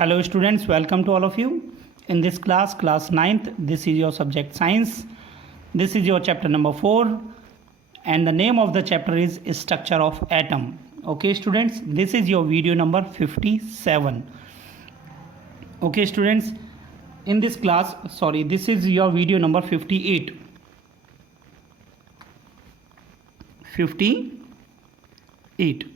Hello students, welcome to all of you. In this class 9th, this is your subject science. This is your chapter number 4 and the name of the chapter is structure of atom. Okay students, this is your video number 57. Okay students, in this class, this is your video number 58. 58.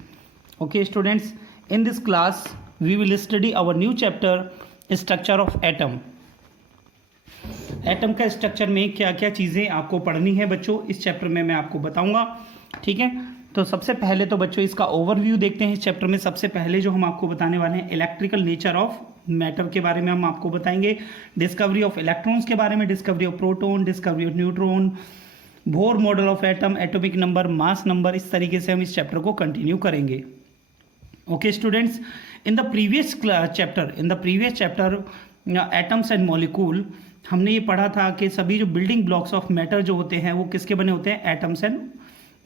Okay students, in this class we will study our new chapter structure of atom. Atom का structure में क्या क्या चीज़ें आपको पढ़नी है बच्चों, इस चैप्टर में मैं आपको बताऊंगा. ठीक है, तो सबसे पहले तो बच्चों इसका ओवरव्यू देखते हैं. इस चैप्टर में सबसे पहले जो हम आपको बताने वाले हैं इलेक्ट्रिकल नेचर ऑफ मैटर के बारे में हम आपको बताएंगे. डिस्कवरी ऑफ इलेक्ट्रॉन्स के बारे में, discovery of proton, discovery of neutron, Bohr model of atom, atomic number, mass number. इस तरीके से हम इस चैप्टर को कंटिन्यू करेंगे. Okay students, in the previous chapter atoms and molecule हमने ये पढ़ा था कि सभी जो बिल्डिंग ब्लॉक्स ऑफ मैटर जो होते हैं वो किसके बने होते हैं, एटम्स एंड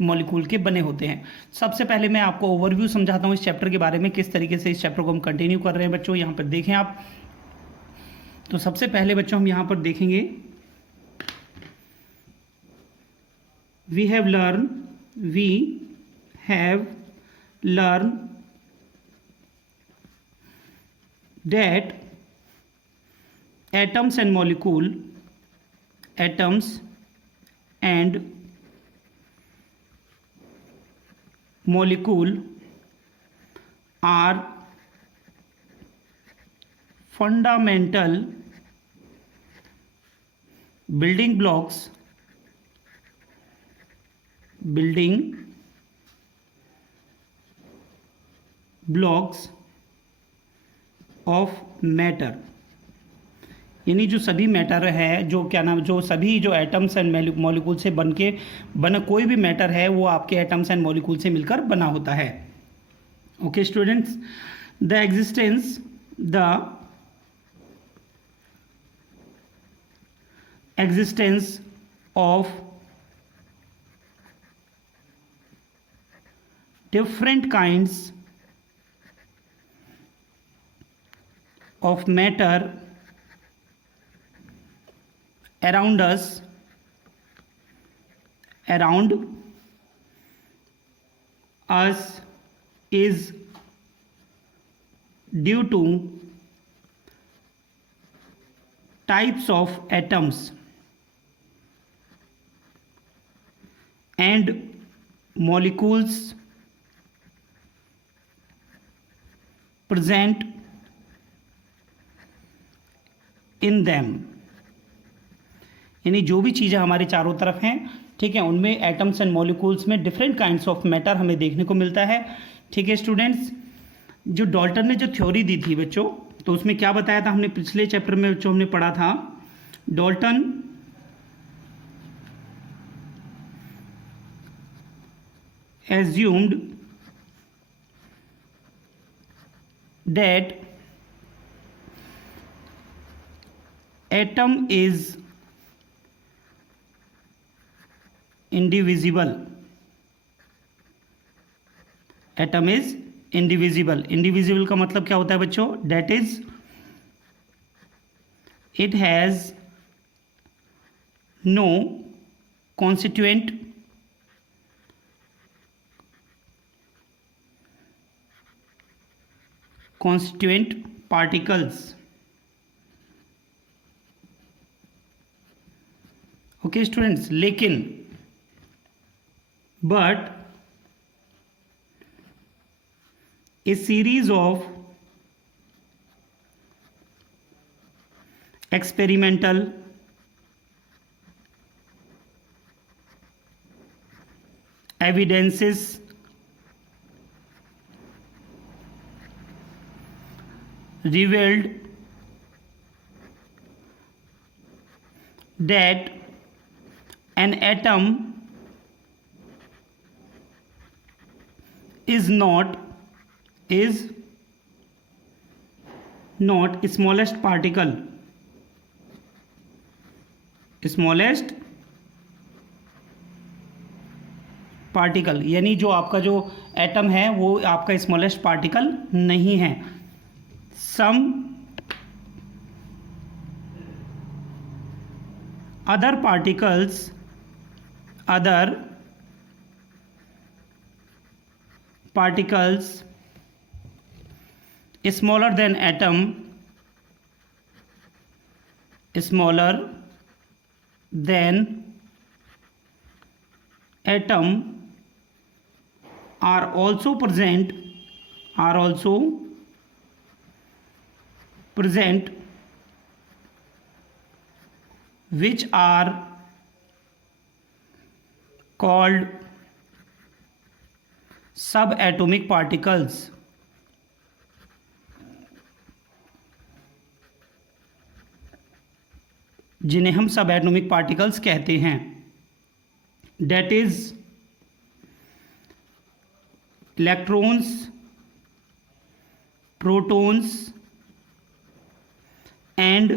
मॉलिक्यूल के बने होते हैं. सबसे पहले मैं आपको ओवरव्यू समझाता हूँ इस चैप्टर के बारे में, किस तरीके से इस चैप्टर को हम कंटिन्यू कर रहे हैं बच्चों. यहाँ पर देखें आप, तो सबसे पहले बच्चों हम यहाँ पर देखेंगे we have learn that atoms and molecule are fundamental building blocks of matter. यानी जो सभी मैटर है, जो सभी जो एटम्स एंड मॉलिक्यूल से बना कोई भी मैटर है वो आपके एटम्स एंड मॉलिक्यूल से मिलकर बना होता है. Okay students, the existence of different kinds of matter around us is due to types of atoms and molecules present in them. यानी जो भी चीज़ें हमारे चारों तरफ हैं, ठीक है, उनमें एटम्स एंड मॉलिक्यूल्स में डिफरेंट काइंड्स ऑफ मैटर हमें देखने को मिलता है. ठीक है स्टूडेंट्स, जो डॉल्टन ने जो थ्योरी दी थी बच्चों, तो उसमें क्या बताया था हमने पिछले चैप्टर में बच्चों हमने पढ़ा था. Dalton assumed that atom is indivisible. Atom is indivisible. Indivisible का मतलब क्या होता है बच्चों, that is it has no constituent particles. Okay students, लेकिन but a series of experimental evidences revealed that an atom is not smallest particle, smallest particle, यानी जो आपका जो एटम है वो आपका स्मॉलेस्ट पार्टिकल नहीं है. some other particles smaller than atom are also present which are called subatomic particles. जिन्हें हम सब एटॉमिक पार्टिकल्स कहते हैं. That is electrons, protons and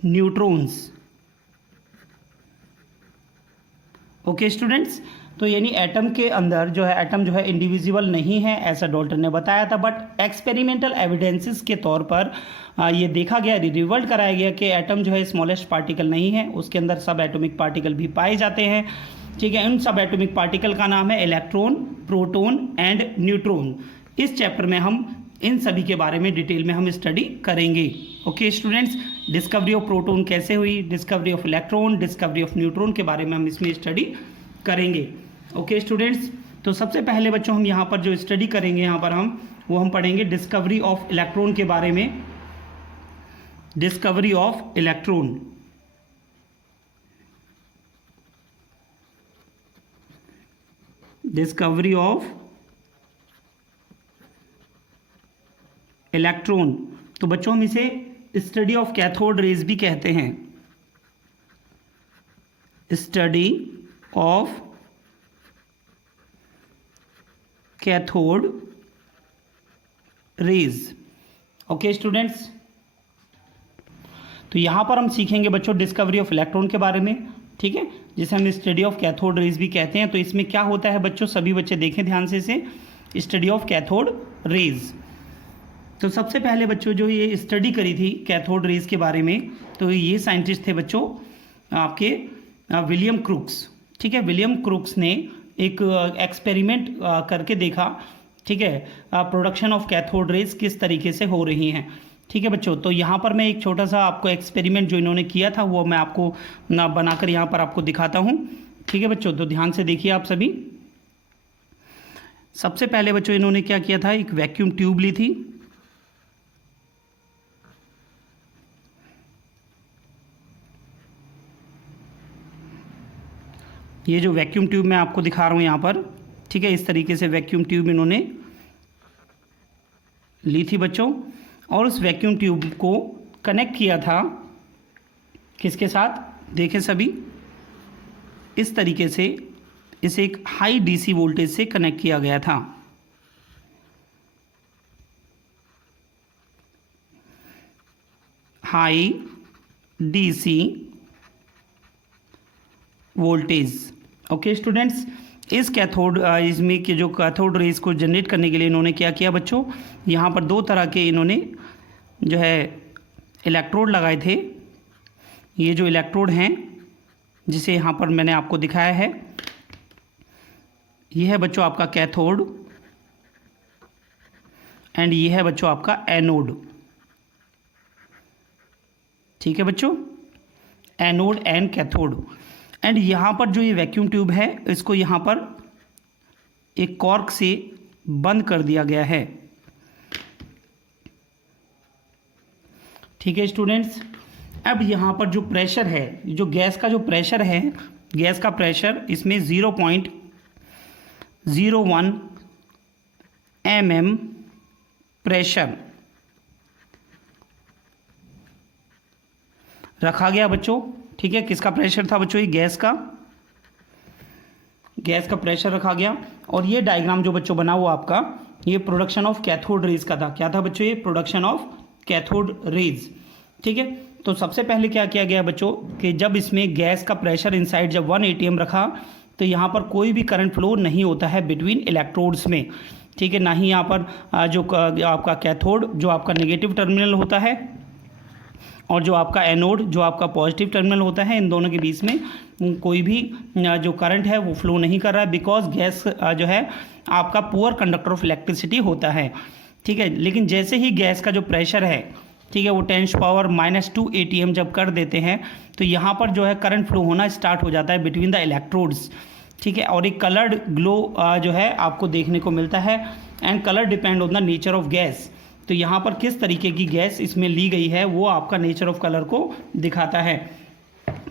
neutrons. Okay students, तो यानी एटम के अंदर जो है एटम जो है इंडिविजिबल नहीं है ऐसा डॉल्टन ने बताया था, बट एक्सपेरिमेंटल एविडेंसेस के तौर पर ये देखा गया, रिवर्ट कराया गया कि एटम जो है स्मॉलेस्ट पार्टिकल नहीं है, उसके अंदर सब एटॉमिक पार्टिकल भी पाए जाते हैं. ठीक है, उन सब एटॉमिक पार्टिकल का नाम है इलेक्ट्रॉन, प्रोटॉन एंड न्यूट्रॉन. इस चैप्टर में हम इन सभी के बारे में डिटेल में हम स्टडी करेंगे. Okay students, discovery of proton कैसे हुई, discovery of electron, discovery of neutron के बारे में हम इसमें स्टडी करेंगे. ओके स्टूडेंट्स, तो सबसे पहले बच्चों हम यहाँ पर जो स्टडी करेंगे यहाँ पर हम पढ़ेंगे डिस्कवरी ऑफ इलेक्ट्रॉन के बारे में. Discovery of electron. Discovery of electron. तो बच्चों हम इसे स्टडी ऑफ कैथोड रेज भी कहते हैं. Study of cathode rays. Okay students, तो यहाँ पर हम सीखेंगे बच्चों डिस्कवरी ऑफ इलेक्ट्रॉन के बारे में. ठीक है, जिसे हम स्टडी ऑफ कैथोड रेज भी कहते हैं. तो इसमें क्या होता है बच्चों, सभी बच्चे देखें ध्यान से इसे. Study of cathode rays. तो सबसे पहले बच्चों जो ये स्टडी करी थी कैथोड रेज के बारे में, तो ये साइंटिस्ट थे बच्चों आपके विलियम क्रूक्स. ठीक है, विलियम क्रूक्स ने एक एक्सपेरिमेंट करके देखा. ठीक है, प्रोडक्शन ऑफ कैथोड रेज किस तरीके से हो रही हैं. ठीक है बच्चों, तो यहाँ पर मैं एक छोटा सा आपको एक्सपेरिमेंट जो इन्होंने किया था वो मैं आपको बनाकर यहाँ पर आपको दिखाता हूँ. ठीक है बच्चों, तो ध्यान से देखिए आप सभी. सबसे पहले बच्चों इन्होंने क्या किया था, एक वैक्यूम ट्यूब ली थी. ये जो वैक्यूम ट्यूब मैं आपको दिखा रहा हूँ यहाँ पर, ठीक है, इस तरीके से वैक्यूम ट्यूब इन्होंने ली थी बच्चों. और उस वैक्यूम ट्यूब को कनेक्ट किया था किसके साथ, देखें सभी, इस तरीके से इसे एक हाई डीसी वोल्टेज से कनेक्ट किया गया था. High DC voltage. Okay students, इस कैथोड इसमें के जो कैथोड रेज को जनरेट करने के लिए इन्होंने क्या किया बच्चों, यहाँ पर दो तरह के इन्होंने जो है इलेक्ट्रोड लगाए थे. ये जो इलेक्ट्रोड हैं जिसे यहाँ पर मैंने आपको दिखाया है, ये है बच्चों आपका कैथोड एंड ये है बच्चों आपका एनोड. ठीक है बच्चों, एनोड एंड कैथोड. एंड यहाँ पर जो ये वैक्यूम ट्यूब है इसको यहाँ पर एक कॉर्क से बंद कर दिया गया है. ठीक है स्टूडेंट्स, अब यहाँ पर जो प्रेशर है, जो गैस का जो प्रेशर है, गैस का प्रेशर इसमें 0.01 mm प्रेशर रखा गया बच्चों. ठीक है, किसका प्रेशर था बच्चों, ये गैस का प्रेशर रखा गया. और ये डायग्राम जो बच्चों बना हुआ आपका, ये प्रोडक्शन ऑफ कैथोड रेज का था. क्या था बच्चों, ये प्रोडक्शन ऑफ कैथोड रेज. ठीक है, तो सबसे पहले क्या किया गया बच्चों कि जब इसमें गैस का प्रेशर इनसाइड जब 1 atm रखा तो यहाँ पर कोई भी करंट फ्लो नहीं होता है बिटवीन इलेक्ट्रोड्स में. ठीक है, ना ही यहाँ पर आपका कैथोड जो आपका नेगेटिव टर्मिनल होता है और जो आपका एनोड जो आपका पॉजिटिव टर्मिनल होता है, इन दोनों के बीच में कोई भी जो करंट है वो फ्लो नहीं कर रहा है, बिकॉज गैस जो है आपका पुअर कंडक्टर ऑफ इलेक्ट्रिसिटी होता है। ठीक है, लेकिन जैसे ही गैस का जो प्रेशर है, ठीक है, वो 10⁻⁻² atm जब कर देते हैं तो यहाँ पर जो है करंट फ्लो होना स्टार्ट हो जाता है बिटवीन द इलेक्ट्रोड्स। ठीक है, और एक कलर्ड ग्लो जो है आपको देखने को मिलता है, and colour depend on the nature of gas. तो यहाँ पर किस तरीके की गैस इसमें ली गई है वो आपका नेचर ऑफ कलर को दिखाता है।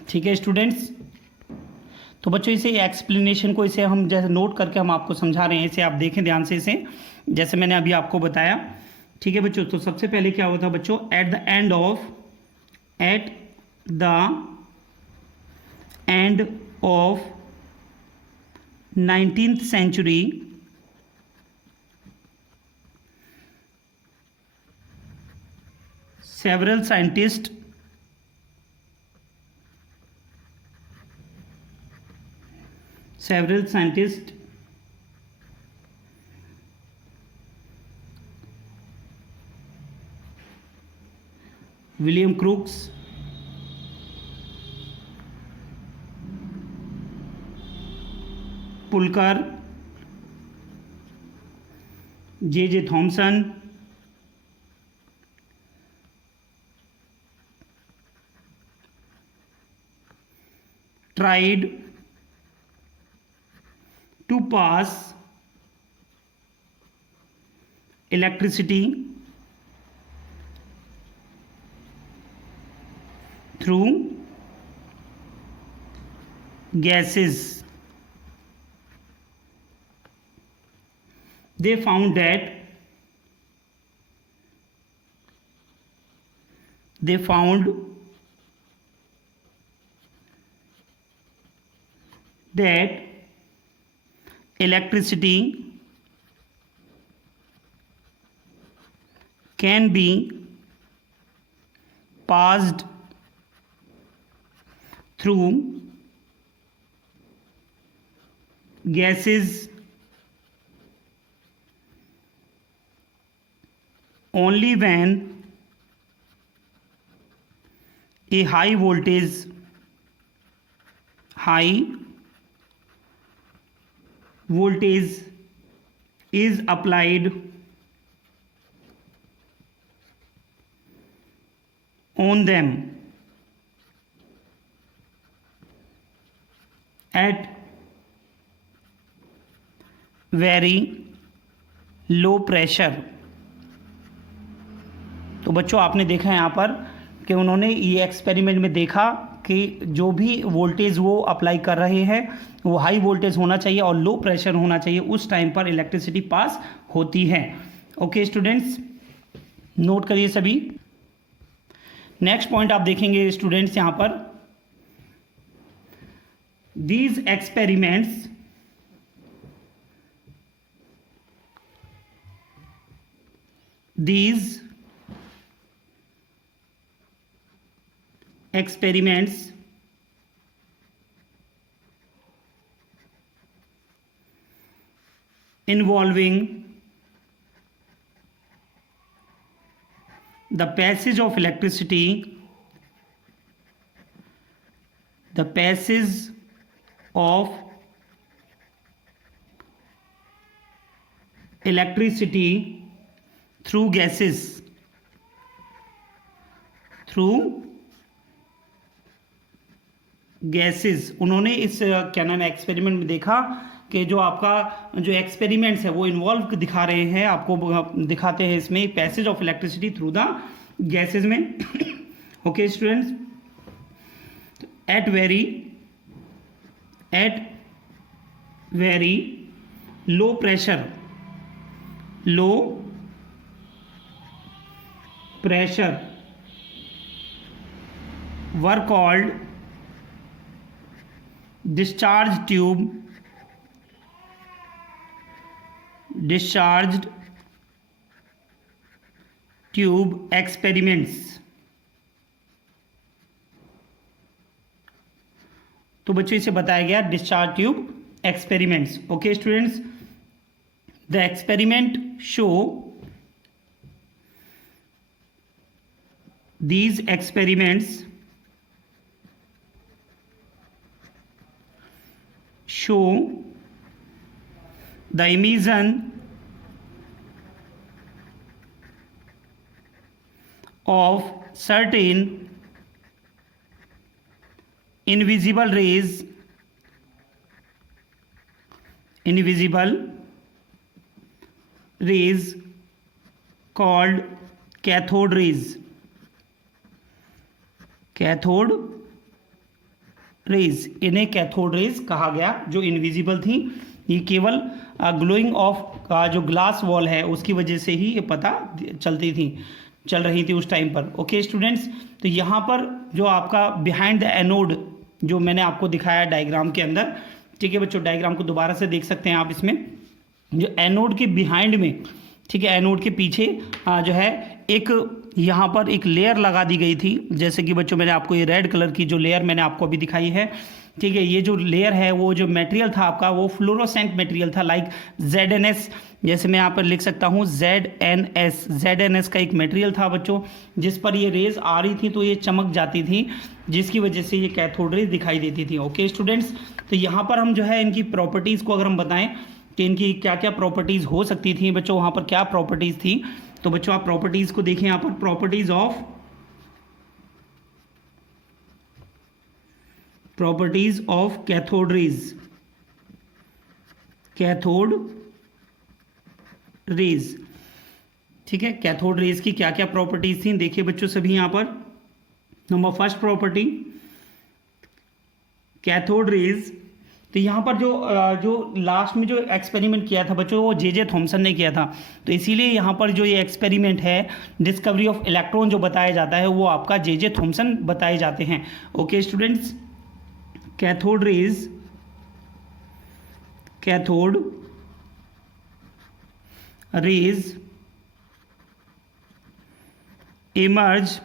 ठीक है स्टूडेंट्स, तो बच्चों इसे एक्सप्लेनेशन को इसे हम जैसे नोट करके हम आपको समझा रहे हैं, इसे आप देखें ध्यान से इसे, जैसे मैंने अभी आपको बताया। ठीक है बच्चों, तो सबसे पहले क्या होता है बच्चों, at the end of 19th century, several scientists William Crookes, Plucker, J.J. Thomson, tried to pass electricity through gases. They found that electricity can be passed through gases only when a high voltage is applied on them at very low pressure। तो बच्चों आपने देखा यहाँ पर कि उन्होंने ये experiment में देखा कि जो भी वोल्टेज वो अप्लाई कर रहे हैं वो हाई वोल्टेज होना चाहिए और लो प्रेशर होना चाहिए, उस टाइम पर इलेक्ट्रिसिटी पास होती है। ओके स्टूडेंट्स, नोट करिए सभी। नेक्स्ट पॉइंट आप देखेंगे स्टूडेंट्स यहाँ पर, these experiments involving the passage of electricity through gases। उन्होंने इस क्या नाम है एक्सपेरिमेंट में देखा कि जो आपका जो एक्सपेरिमेंट्स है वो इन्वॉल्व दिखा रहे हैं, आपको दिखाते हैं इसमें passage of electricity through the gases में। Okay students, at very low pressure were called discharged tube experiments। तो बच्चों इसे बताया गया discharge tube experiments. Okay students, the experiment show these experiments show the emission of certain invisible rays called cathode rays. Cathode rays, इन्हें cathode rays कहा गया, जो invisible थी। ये केवल ग्लोइंग ऑफ जो ग्लास वॉल है उसकी वजह से ही ये पता चल रही थी उस टाइम पर। ओके स्टूडेंट्स, तो यहाँ पर जो आपका बिहाइंड द एनोड जो मैंने आपको दिखाया डायग्राम के अंदर, ठीक है बच्चों, डायग्राम को दोबारा से देख सकते हैं आप। इसमें जो एनोड के बिहाइंड में, ठीक है, एनोड के पीछे जो है एक यहाँ पर एक लेयर लगा दी गई थी। जैसे कि बच्चों मैंने आपको ये रेड कलर की जो लेयर मैंने आपको अभी दिखाई है, ठीक है, ये जो लेयर है वो जो मटेरियल था आपका वो फ्लोरोसेंट मटेरियल था, लाइक ZNS। जैसे मैं यहाँ पर लिख सकता हूँ ZNS का एक मटेरियल था बच्चों, जिस पर ये रेज आ रही थी तो ये चमक जाती थी, जिसकी वजह से ये कैथोड रेज दिखाई देती थी। ओके स्टूडेंट्स, तो यहाँ पर हम जो है इनकी प्रॉपर्टीज़ को अगर हम बताएं कि इनकी क्या क्या प्रॉपर्टीज़ हो सकती थी बच्चों, वहाँ पर क्या प्रॉपर्टीज़ थी, तो बच्चों आप प्रॉपर्टीज़ को देखें यहाँ पर। प्रॉपर्टीज़ ऑफ कैथोड रेज, ठीक है, कैथोड रेज की क्या क्या प्रॉपर्टीज़ थी देखिए बच्चों सभी यहाँ पर। Number first property, cathode rays, तो यहाँ पर जो लास्ट में जो एक्सपेरिमेंट किया था बच्चों वो जे थॉमसन ने किया था, तो इसीलिए यहाँ पर जो ये एक्सपेरिमेंट है डिस्कवरी ऑफ इलेक्ट्रॉन जो बताया जाता है वो आपका जे थॉमसन बताए जाते हैं। Okay students, cathode raise emerge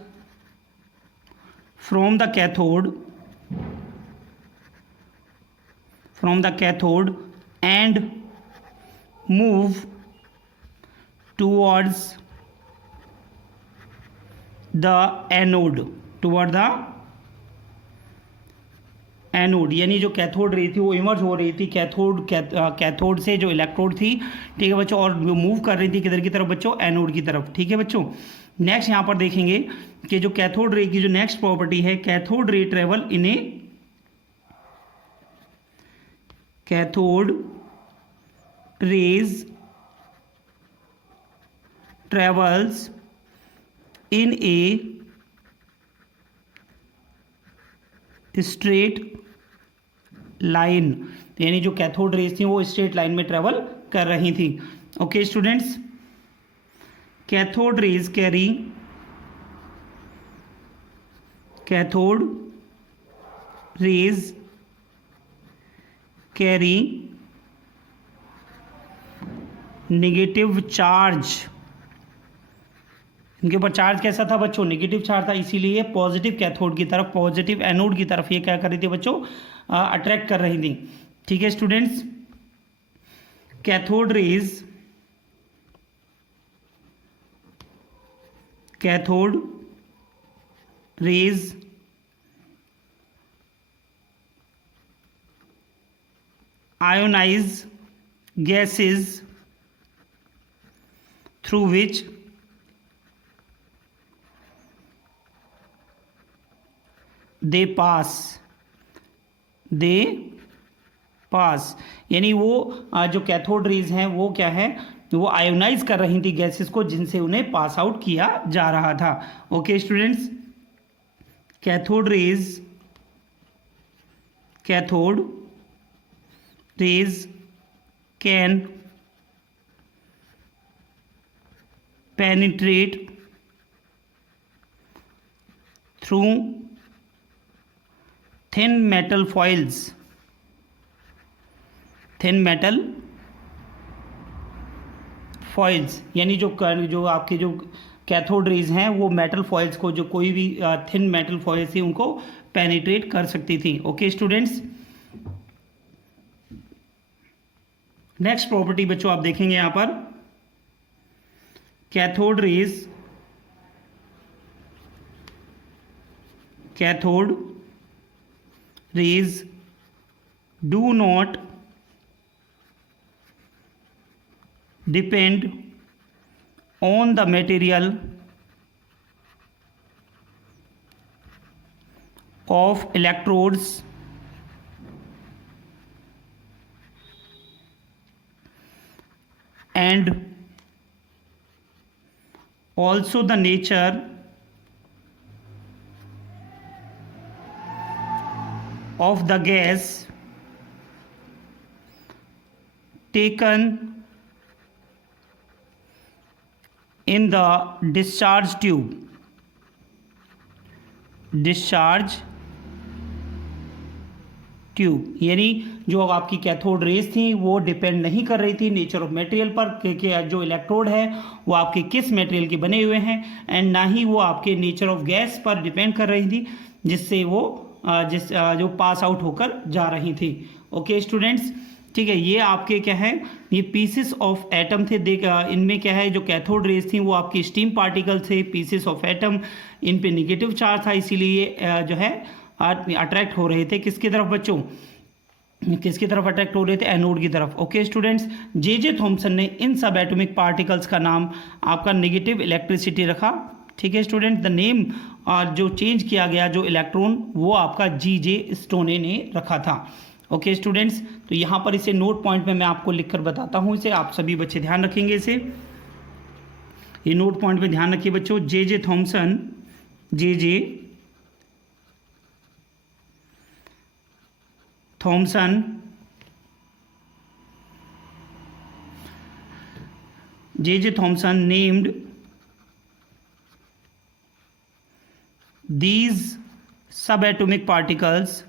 from the cathode and move towards the anode, यानी जो कैथोड रे थी वो इमर्ज हो रही थी कैथोड से जो इलेक्ट्रोड थी, ठीक है बच्चों, और मूव कर रही थी किधर की तरफ बच्चों, एनोड की तरफ, ठीक है बच्चों। नेक्स्ट यहाँ पर देखेंगे कि जो कैथोड रे की जो नेक्स्ट प्रॉपर्टी है, cathode ray travel in A cathode rays travels in a straight line, यानी जो कैथोड रेज थी वो स्ट्रेट लाइन में ट्रेवल कर रही थी। Okay students, cathode raise carry negative charge, इनके ऊपर चार्ज कैसा था बच्चों, नेगेटिव चार्ज था, इसीलिए पॉजिटिव कैथोड की तरफ, पॉजिटिव एनोड की तरफ ये क्या कर रही थी बच्चों, अट्रैक्ट कर रही थी। ठीक है students, cathode rays ionise gases through which they pass, यानी वो जो कैथोड रेज हैं वो क्या है, वो आयोनाइज कर रही थी गैसेस को, जिनसे उन्हें पास आउट किया जा रहा था। Okay students, cathode raise can penetrate through thin metal foils, यानी जो आपके जो कैथोड रेज हैं वो मेटल फॉइल्स को, जो कोई भी थिन मेटल फॉइल्स थी उनको पेनिट्रेट कर सकती थी। ओके स्टूडेंट्स, नेक्स्ट प्रॉपर्टी बच्चों आप देखेंगे यहां पर cathode rays do not depend on the material of electrodes and also the nature of the gas taken in the discharge tube यानी जो आपकी कैथोड रेज थी वो डिपेंड नहीं कर रही थी नेचर ऑफ मटेरियल पर कि जो इलेक्ट्रोड है वो आपके किस मटेरियल के बने हुए हैं, एंड ना ही वो आपके नेचर ऑफ गैस पर डिपेंड कर रही थी जिससे वो जो पास आउट होकर जा रही थी। ओके स्टूडेंट्स, ठीक है, ये आपके क्या है, ये पीसेस ऑफ एटम थे। इनमें क्या है, जो कैथोड रेज थी वो आपकी स्टीम पार्टिकल थे, पीसेस ऑफ एटम, इन पे निगेटिव चार्ज था, इसीलिए जो है अट्रैक्ट हो रहे थे किसकी तरफ बच्चों, किसकी तरफ अट्रैक्ट हो रहे थे, एनोड की तरफ। ओके स्टूडेंट्स, जे थॉमसन ने इन सब एटॉमिक पार्टिकल्स का नाम आपका नेगेटिव इलेक्ट्रिसिटी रखा। ठीक है स्टूडेंट, द नेम और जो चेंज किया गया जो इलेक्ट्रॉन वो आपका जे स्टोने ने रखा था। ओके स्टूडेंट्स, तो यहाँ पर इसे नोट पॉइंट में मैं आपको लिखकर बताता हूँ, इसे आप सभी बच्चे ध्यान रखेंगे। इसे ये नोट पॉइंट पे ध्यान रखिए बच्चों, J Thomson, J Thomson named these subatomic particles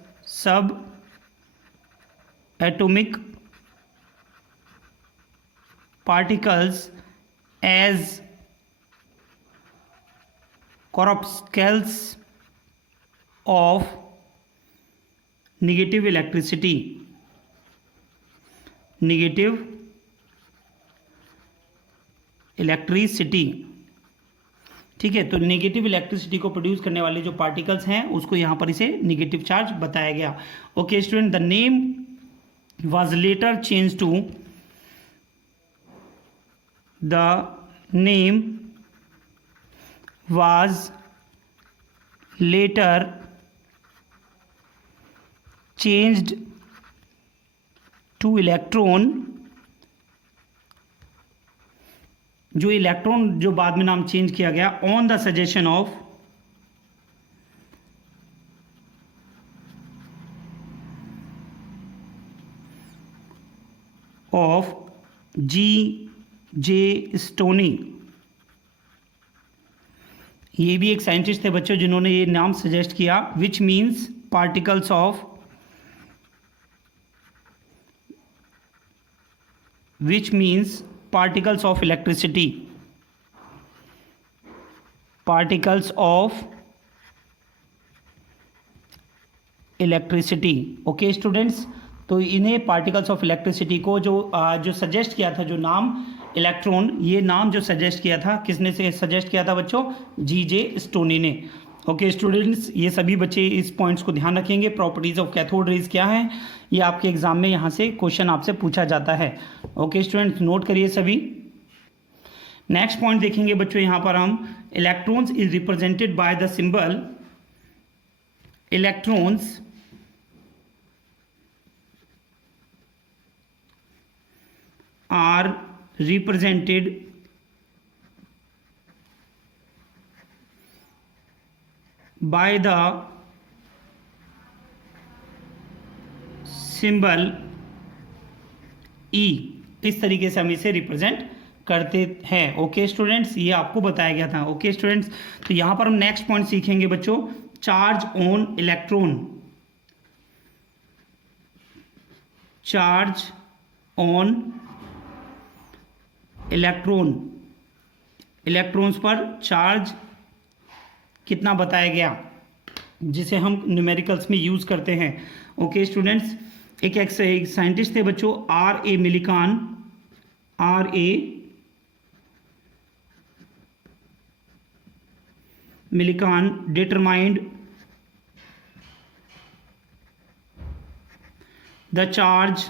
as corpuscles of negative electricity। ठीक है, तो नेगेटिव इलेक्ट्रिसिटी को प्रोड्यूस करने वाले जो पार्टिकल्स हैं उसको यहाँ पर इसे नेगेटिव चार्ज बताया गया। Okay student, the name was later change to changed to electron. जो इलेक्ट्रॉन जो बाद में नाम चेंज किया गया, on the suggestion of J Stoney. ये भी एक साइंटिस्ट थे बच्चों जिन्होंने ये नाम सजेस्ट किया, which means particles of electricity. Okay students, तो इन्हें पार्टिकल्स ऑफ इलेक्ट्रिसिटी को जो सजेस्ट किया था, जो नाम इलेक्ट्रॉन, ये नाम जो सजेस्ट किया था, किसने से सजेस्ट किया था बच्चों, जे स्टोनी ने। ओके स्टूडेंट्स, ये सभी बच्चे इस पॉइंट्स को ध्यान रखेंगे। प्रॉपर्टीज ऑफ कैथोड रेज क्या है, ये आपके एग्जाम में यहाँ से क्वेश्चन आपसे पूछा जाता है। ओके स्टूडेंट्स, नोट करिए सभी। नेक्स्ट पॉइंट देखेंगे बच्चों, यहाँ पर हम electrons is represented by the symbol, electrons are represented by the symbol E। इस तरीके से हम इसे रिप्रेजेंट करते हैं। ओके स्टूडेंट्स, ये आपको बताया गया था। ओके स्टूडेंट्स, तो यहां पर हम नेक्स्ट पॉइंट सीखेंगे बच्चों, charge on electron. Charge on electrons पर चार्ज कितना बताया गया, जिसे हम न्यूमेरिकल्स में यूज करते हैं। ओके स्टूडेंट्स, एक साइंटिस्ट थे बच्चों, R.A. Millikan, R.A. Millikan determined the charge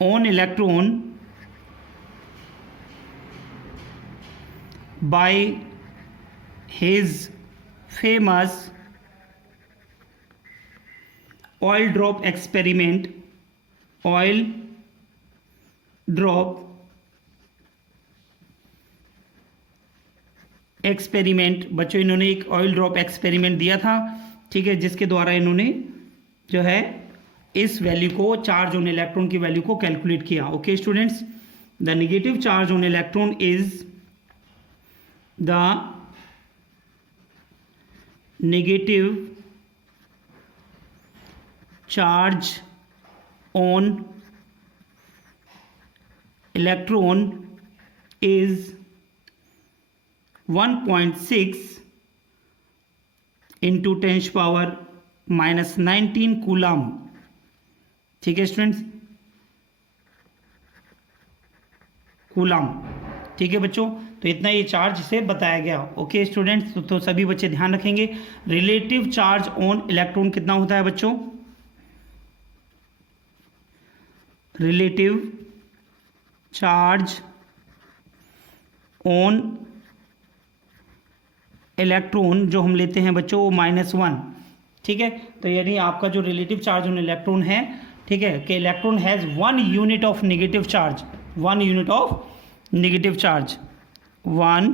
on electron by his famous oil drop experiment. Oil drop experiment बच्चों, इन्होंने एक ऑयल ड्रॉप एक्सपेरिमेंट दिया था, ठीक है, जिसके द्वारा इन्होंने जो है इस वैल्यू को, चार्ज ऑन इलेक्ट्रॉन की वैल्यू को कैलकुलेट किया। Okay students, the negative charge on electron is the negative charge on electron is 1.6 into 10 power minus 19 coulomb. ठीक है स्टूडेंट्स, कूलम। ठीक है बच्चों, तो इतना ये चार्ज से बताया गया। ओके स्टूडेंट्स, तो सभी बच्चे ध्यान रखेंगे। रिलेटिव चार्ज ऑन इलेक्ट्रॉन कितना होता है बच्चों? रिलेटिव चार्ज ऑन इलेक्ट्रॉन जो हम लेते हैं बच्चों वो -1। ठीक है, तो यानी आपका जो रिलेटिव चार्ज ऑन इलेक्ट्रॉन है, ठीक है, कि electron has 1 unit of negative charge, 1 unit of negative charge, 1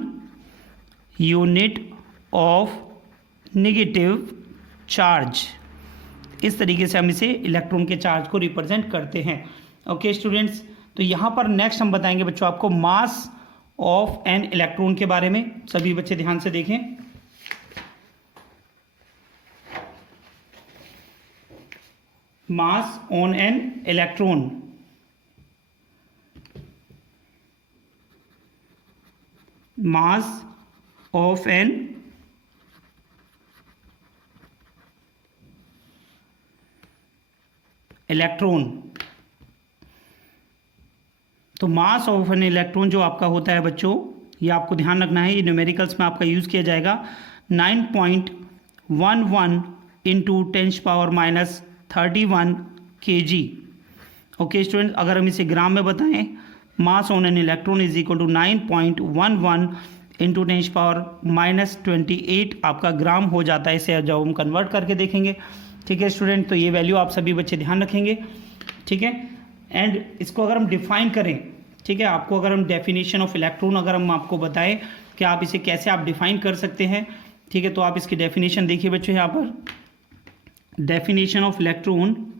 unit of negative charge. इस तरीके से हम इसे इलेक्ट्रॉन के चार्ज को रिप्रेजेंट करते हैं। ओके स्टूडेंट्स, तो यहाँ पर नेक्स्ट हम बताएंगे बच्चों आपको मास ऑफ एन इलेक्ट्रॉन के बारे में। सभी बच्चे ध्यान से देखें। मास on an electron, mass of an electron। तो मास ऑफ एन इलेक्ट्रॉन जो आपका होता है बच्चों, ये आपको ध्यान रखना है, ये न्यूमेरिकल्स में आपका यूज़ किया जाएगा। 9.11 इंटू 10⁻³ kg। ओके स्टूडेंट, अगर हम इसे ग्राम में बताएं, mass on an electron is equal to 9.11 into 10⁻28 आपका ग्राम हो जाता है। इसे जब हम कन्वर्ट करके देखेंगे, ठीक है स्टूडेंट, तो ये वैल्यू आप सभी बच्चे ध्यान रखेंगे। ठीक है, एंड इसको अगर हम डिफाइन करें, ठीक है, आपको अगर हम डेफिनेशन ऑफ इलेक्ट्रॉन अगर हम आपको बताएं कि आप इसे कैसे आप डिफाइन कर सकते हैं, ठीक है, तो आप इसकी डेफिनेशन देखिए बच्चों। यहाँ पर definition of electron,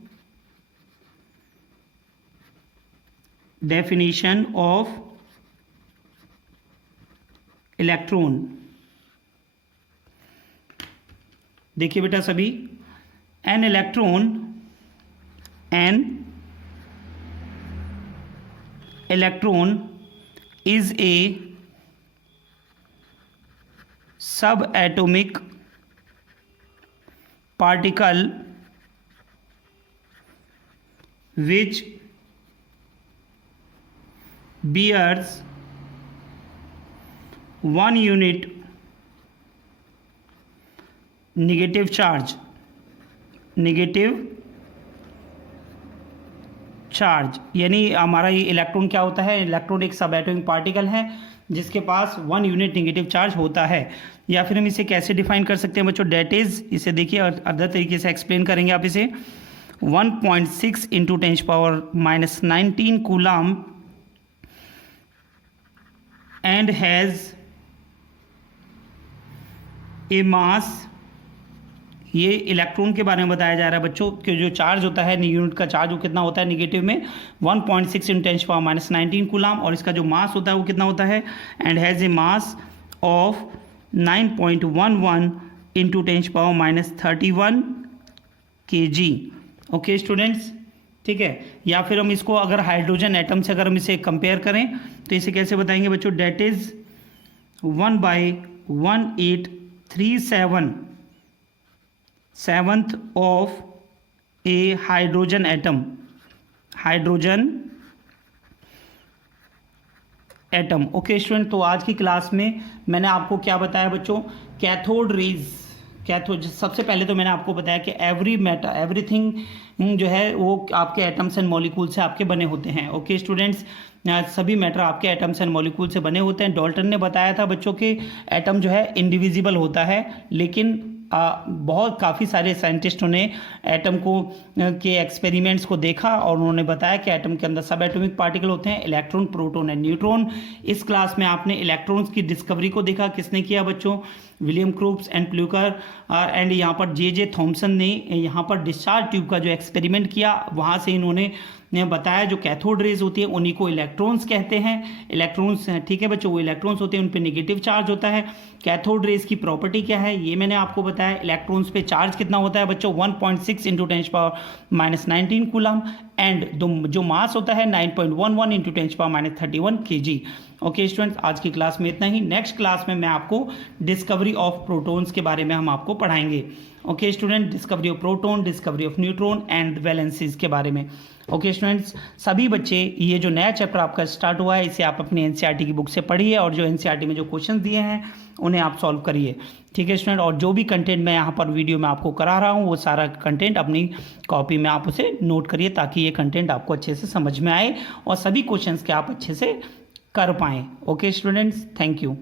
definition of electron। देखिए बेटा सभी, an electron is a subatomic particle which bears 1 unit negative charge, यानी हमारा ये इलेक्ट्रॉन क्या होता है? इलेक्ट्रॉन एक सब एटॉमिक पार्टिकल है जिसके पास 1 यूनिट नेगेटिव चार्ज होता है। या फिर हम इसे कैसे डिफाइन कर सकते हैं बच्चों? डेट इज, इसे देखिए और अदर तरीके से एक्सप्लेन करेंगे आप इसे। 1.6 into 10⁻⁹ coulomb and has a mass। ये इलेक्ट्रॉन के बारे में बताया जा रहा है बच्चों कि जो चार्ज होता है, यूनिट का चार्ज वो कितना होता है नेगेटिव में? 1.6 इंटू 10⁻⁹ कूलम। और इसका जो मास होता है वो कितना होता है? And has a mass of 9.11 into 10⁻31 kg। Okay students, ठीक है। या फिर हम इसको अगर हाइड्रोजन एटम से अगर हम इसे कंपेयर करें तो इसे कैसे बताएंगे बच्चों? That is 1/1837 7th of a hydrogen atom, hydrogen atom. Okay student, तो आज की क्लास में मैंने आपको क्या बताया बच्चों, कैथोड रेज, कैथोड सबसे पहले तो मैंने आपको बताया कि एवरीथिंग जो है वो आपके एटम्स एंड मॉलिक्यूल से आपके बने होते हैं। ओके स्टूडेंट्स, सभी मैटर आपके एटम्स एंड मॉलिक्यूल से बने होते हैं। डाल्टन ने बताया था बच्चों के एटम जो है इंडिविजिबल होता है, लेकिन बहुत काफ़ी सारे साइंटिस्टों ने एटम को के एक्सपेरिमेंट्स को देखा और उन्होंने बताया कि एटम के अंदर सब एटॉमिक पार्टिकल होते हैं, इलेक्ट्रॉन, प्रोटॉन एंड न्यूट्रॉन। इस क्लास में आपने इलेक्ट्रॉन्स की डिस्कवरी को देखा, किसने किया बच्चों, विलियम क्रूप्स एंड प्लूकर एंड यहाँ पर जे थॉमसन ने यहाँ पर डिस्चार्ज ट्यूब का जो एक्सपेरिमेंट किया, वहाँ से इन्होंने बताया जो कैथोड रेज होती है उन्हीं को इलेक्ट्रॉन्स कहते हैं। इलेक्ट्रॉन्स, ठीक है बच्चों, वो इलेक्ट्रॉन्स होते हैं, उन पे नेगेटिव चार्ज होता है। कैथोड रेज की प्रॉपर्टी क्या है ये मैंने आपको बताया। इलेक्ट्रॉन्स पे चार्ज कितना होता है बच्चों, 1.6 इंटू 10⁻⁻19 कूलम, एंड जो मास होता है 9.11 इंटू 10⁻31 kg। ओके स्टूडेंट्स, आज की क्लास में इतना ही। नेक्स्ट क्लास में मैं आपको डिस्कवरी ऑफ प्रोटॉन्स के बारे में हम आपको पढ़ाएंगे। Okay student, discovery of proton, discovery of neutron and valencies के बारे में। ओके स्टूडेंट्स, सभी बच्चे ये जो नया चैप्टर आपका स्टार्ट हुआ है इसे आप अपनी एनसीईआरटी की बुक से पढ़िए और जो एनसीईआरटी में जो क्वेश्चन दिए हैं उन्हें आप सॉल्व करिए। ठीक है स्टूडेंट, और जो भी कंटेंट मैं यहाँ पर वीडियो में आपको करा रहा हूँ वो सारा कंटेंट अपनी कॉपी में आप उसे नोट करिए ताकि ये कंटेंट आपको अच्छे से समझ में आए और सभी क्वेश्चंस के आप अच्छे से कर पाएँ। Okay students, thank you.